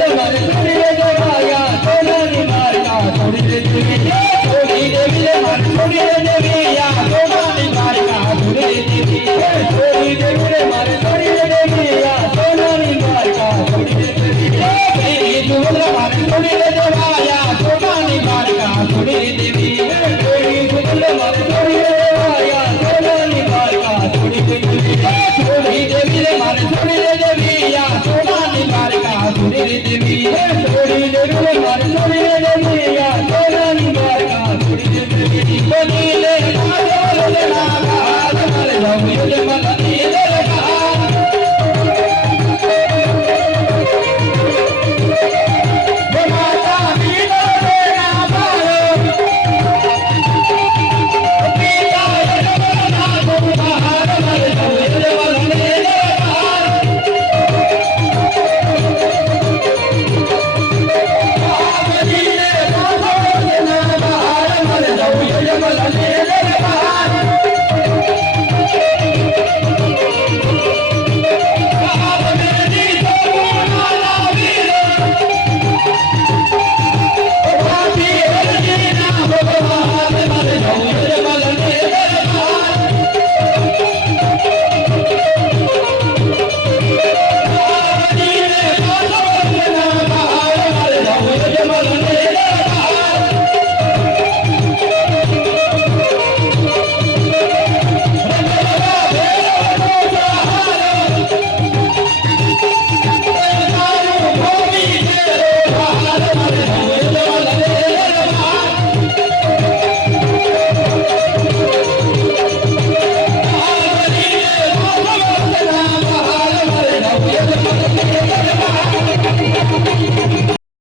Yeah. மாதிரி